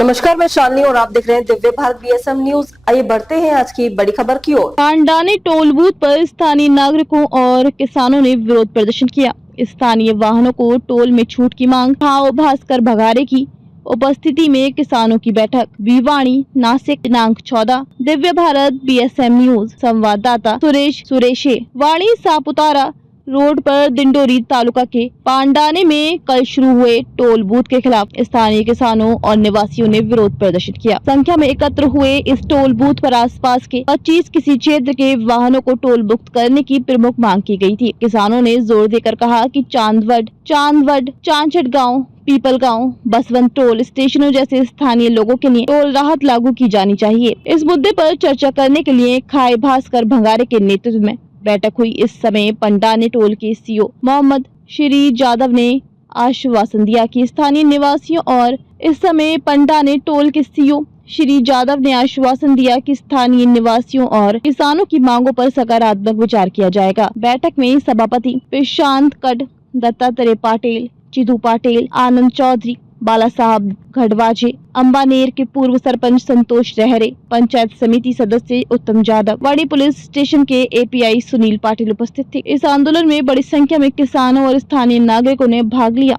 नमस्कार, मैं शालिनी और आप देख रहे हैं दिव्य भारत बीएसएम न्यूज। आइए बढ़ते हैं आज की बड़ी खबर की ओर। पांडाने टोल बूथ पर स्थानीय नागरिकों और किसानों ने विरोध प्रदर्शन किया। स्थानीय वाहनों को टोल में छूट की मांग, भाव भास्कर भगारे की उपस्थिति में किसानों की बैठक। भिवाड़ी, नासिक, दिनांक 14। दिव्य भारत बीएसएम न्यूज संवाददाता सुरेश सुरेशे। वाणी सापुतारा रोड पर दिंडोरी तालुका के पांडाने में कल शुरू हुए टोल बूथ के खिलाफ स्थानीय किसानों और निवासियों ने विरोध प्रदर्शन किया। संख्या में एकत्र हुए इस टोल बूथ पर आसपास के 25 किसी क्षेत्र के वाहनों को टोल मुक्त करने की प्रमुख मांग की गई थी। किसानों ने जोर देकर कहा कि चांदवड, चांचट गाँव, पीपल गांव, बसवंत टोल स्टेशनों जैसे स्थानीय लोगों के लिए टोल राहत लागू की जानी चाहिए। इस मुद्दे पर चर्चा करने के लिए खाए भास्कर भंगारे के नेतृत्व में बैठक हुई। इस समय पंडाने टोल के सीओ मोहम्मद श्री यादव ने आश्वासन दिया कि स्थानीय निवासियों और इस समय पंडाने टोल के सीओ श्री यादव ने आश्वासन दिया कि स्थानीय निवासियों और किसानों की मांगों पर सकारात्मक विचार किया जाएगा। बैठक में सभापति प्रशांत कड, दत्तात्रेय पाटिल, चिदू पाटिल, आनंद चौधरी, बाला साहब घड़वाजे, अंबानेर के पूर्व सरपंच संतोष रहरे, पंचायत समिति सदस्य उत्तम यादव, वाड़ी पुलिस स्टेशन के एपीआई सुनील पाटिल उपस्थित थे। इस आंदोलन में बड़ी संख्या में किसानों और स्थानीय नागरिकों ने भाग लिया।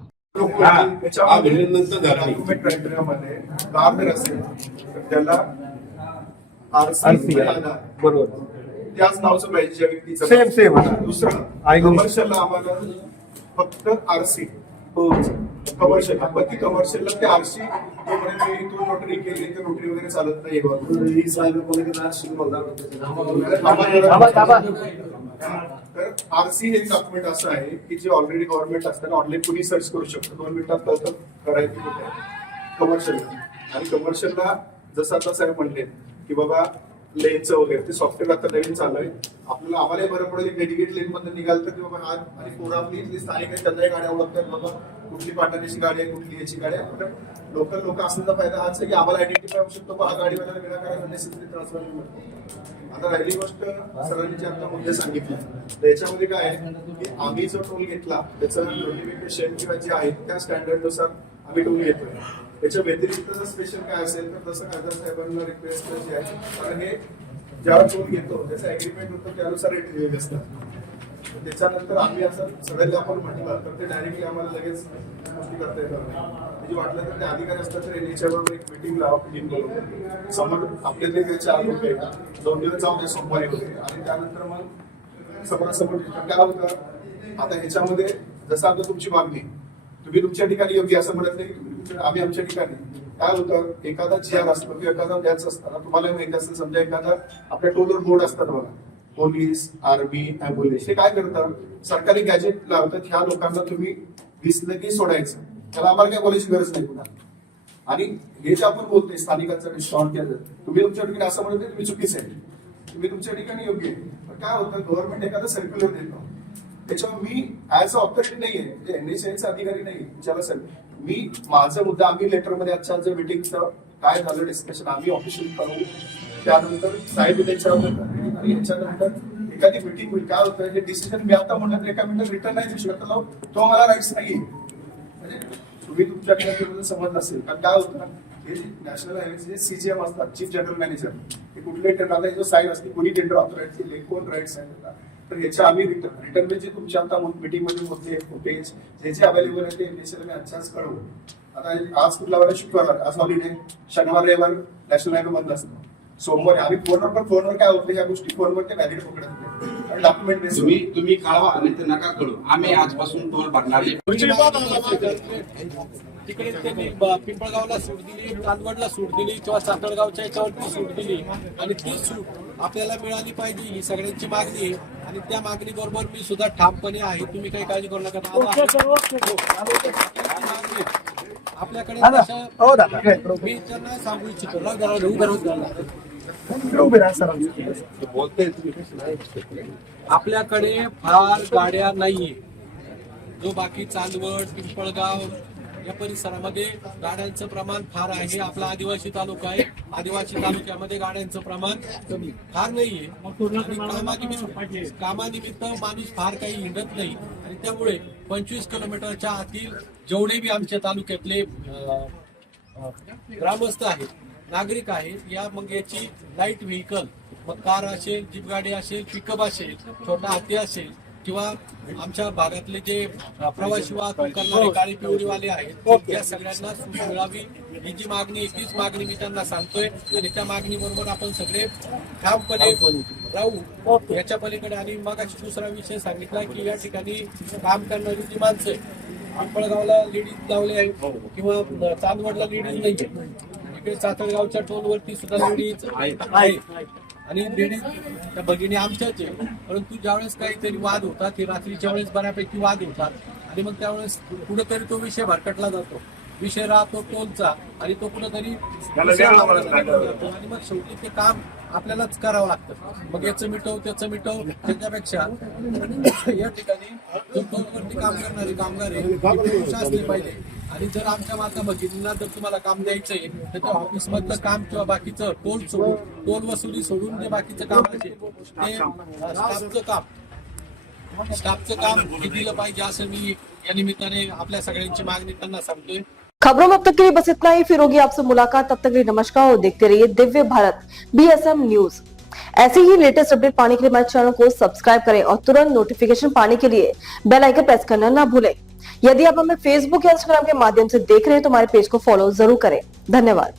फक्त आरसी कमर्शियल बाकी कमर्शियलला ते आरसी तो नोटरी केली तर नोटरी वगैरे चालत नाही तर आरसी हे डॉक्युमेंट असं आहे की जे ऑलरेडी गव्हर्नमेंट असताना ऑनलाईन कुणी सर्च करू शकतो, 2 मिनिटात कळतं करायचं कमर्शियल. आणि कमर्शियलला जसं आता साहेब म्हणले की बाबा लेनचं वगैरे ते सॉफ्टवेअर आता नवीन चालू आहे. आपल्याला आम्हाला बरं पडेल डेडिकेट लेन मध्ये निघाल तर बाबा आज आणि पोरं आपली स्थानिक आहे त्यांनाही गाड्या ओळखतात बाबा कुठली पाटाण्याची गाडी आहे, कुठली याची गाडी आहे. पण लोकल लोक असण्याचा फायदा हाच आहे की आम्हाला आयडेंटिफाय होऊ शकतो हा गाडीवाल्याला विनाकारण अननेसेसरी त्रास व्हायला नको. आता राहिली गोष्ट सरांनी जे आता मुद्दे सांगितले त्याच्यामध्ये काय आहे की आम्ही जो टोल घेतला त्याचं नोटिफिकेशन किंवा जे आहे त्या स्टँडर्डनुसार आम्ही टोल घेतोय. त्याच्या व्यतिरिक्त जर स्पेशल काय असेल तर तसं खासदार साहेबांना रिक्वेस्ट जी आहे कारण हे ज्यावेळेस टोल घेतो त्याचं अग्रीमेंट होतं त्यानुसार रेट दिलेले असतात. त्याच्यानंतर आम्ही असं सगळ्यांना आपण म्हटलं तर ते डायरेक्टली आम्हाला लगेच गोष्टी करता येणार नाही. म्हणजे वाटलं तर ते अधिकारी असतात तर याच्याबरोबर एक मीटिंग लावा, मीटिंग बोलवून समोर आपले जे 4 लोक आहेत 2 दिवस जाऊन सोमवारी होते आणि त्यानंतर मग समोरासमोर काय होतं आता ह्याच्यामध्ये जसं आता तुमची मागणी तुम्ही तुमच्या ठिकाणी योग्य असं म्हणत नाही, आम्ही आमच्या ठिकाणी काय होतं एखादा जीआर असतो किंवा एखादा द्यायचं असताना तुम्हाला माहिती असेल समजा एखादा आपल्या टोलवर बोर्ड असतात बघा पोलीस, आर्मी, ऍम्ब्युलन्स हे काय करतात सरकारी गॅजेट लावतात ह्या लोकांना तुम्ही दिसलं की सोडायचं, त्याला आम्हाला काय बोलायची गरज नाही पुन्हा. आणि हे जे आपण बोलतोय स्थानिकांचा डिस्काउंट केलं तुम्ही तुमच्या ठिकाणी असं म्हणत तुम्ही चुकीचं आहे, तुम्ही तुमच्या ठिकाणी योग्य आहे. पण काय होतं गव्हर्नमेंट एखादा सर्क्युलर देतो त्याच्यावर मी ऍज अ ऑथॉरिटी नाहीये म्हणजे एनएचआयचा अधिकारी नाही ज्याला सर मी माझा मुद्दा आम्ही लेटरमध्ये आजच्या जर मिटिंगचं काय झालं डिस्कशन आम्ही ऑफिशियल करू त्यानंतर साहेब त्याच्यावर आणि याच्यानंतर एखादी मिटिंग होईल. काय होतं हे डिसिजन मी आता म्हणत एका मिनिटात रिटर्न नाही देऊ शकत तो मला राईट्स नाहीये. म्हणजे तुम्ही तुमच्या ठिकाणी समजलं असेल कारण काय होतं हे नॅशनल हायवेचे सीजीएम असतात चीफ जनरल मॅनेजर हे कुठले टेंडर जो साईन असते कुणी टेंडर ऑथराईज केले कोण राईट्स आहे तर याच्या आम्ही रिटर्न म्हणजे तुमच्या आता मीटिंग मध्ये होते फुटेज जे जे अवेलेबल आहे ते आम्ही आजच्याच कळवू. आता आज कुठला वेळा शुक्रवार आज हॉलिडे, शनिवार रविवार नॅशनल हायवे बंद असतो. सोमवारी आम्ही फोनवर काय होतं या गोष्टी फोनवर ते व्हॅलिड पकडत होते आणि डॉक्युमेंट तुम्ही कळवा आणि ते नका कळू आम्ही आजपासून टोल भरणार. तिकडे त्यांनी पिंपळगावला सूट दिली, चांदवडला सूट दिली किंवा सातळगावच्या याच्यावरती सूट दिली आणि ती सूट आपल्याला मिळाली पाहिजे ही सगळ्यांची मागणी आहे. आणि त्या मागणी बरोबर मी सुद्धा ठामपणे आहे, तुम्ही काही काळजी करू नका. आपल्याकडे मी त्यांना सांगू इच्छितो आपल्याकडे फार गाड्या नाहीये जो बाकी चांदवड पिंपळगाव या परिसरामध्ये गाड्यांचं प्रमाण फार आहे. आपला आदिवासी तालुका आहे, आदिवासी तालुक्यामध्ये गाड्यांचं प्रमाण कमी फार नाहीये. कामानिमित्त माणूस फार काही हिंडत नाही आणि त्यामुळे 25 किलोमीटरच्या आतील जेवढे बी आमच्या तालुक्यातले ग्रामस्थ आहेत, नागरिक आहेत, या मग याची लाईट व्हेकल, मग कार असेल, जीप गाडी असेल, पिकअप असेल, छोटा हत्ती असेल किंवा आमच्या भागातले जे प्रवासी वाहतूक करणारे गाडी पिवळीवाले आहेत, या सगळ्यांना सूट मिळावी ही जी मागणी आहे, तीच मागणी मी त्यांना सांगतोय. आणि त्या मागणी बरोबर आपण सगळे ठामपणे राहू याच्या पलीकडे. आणि मग दुसरा विषय सांगितला की या ठिकाणी काम करणारी जी माणसं आहे, पिंपळगावला लेडीज लावले आहे किंवा चांदवडला लेडीज नाहीये, इकडे चातळगावच्या टोलवरती सुद्धा लेडीज आहे आणि लेडीज त्या भगिनी आमच्याच आहे. परंतु ज्यावेळेस काहीतरी वाद होतात, ते रात्रीच्या वेळेस बऱ्यापैकी वाद होतात आणि मग त्यावेळेस कुठेतरी तो विषय भरकटला जातो, विषय राहतो टोलचा आणि तो कुठेतरी आणि मग शेवटी ते काम आपल्यालाच करावं लागतं. मग याचं मिटव त्याचं मिटव त्याच्यापेक्षा या ठिकाणी जो टोलवरती काम करणारे कामगार आहे ते खुश असले पाहिजे. आणि जर आमच्या माता भगिनींना जर तुम्हाला काम द्यायचंय तर त्या ऑफिस मधलं काम किंवा बाकीचं टोल वसुली सोडून जे बाकीचं काम असेल ते स्टाफचं काम हे दिलं पाहिजे, असं मी या निमित्ताने आपल्या सगळ्यांची मागणी त्यांना सांगतोय. खबरों में अब तक के लिए बस इतना ही। फिर होगी आपसे मुलाकात, तब तक के लिए नमस्कार और देखते रहिए दिव्य भारत BSM न्यूज। ऐसे ही लेटेस्ट अपडेट पाने के लिए हमारे चैनल को सब्सक्राइब करें और तुरंत नोटिफिकेशन पाने के लिए बेल आइकन प्रेस करना ना भूलें। यदि आप हमें फेसबुक या इंस्टाग्राम के माध्यम से देख रहे हैं तो हमारे पेज को फॉलो जरूर करें। धन्यवाद।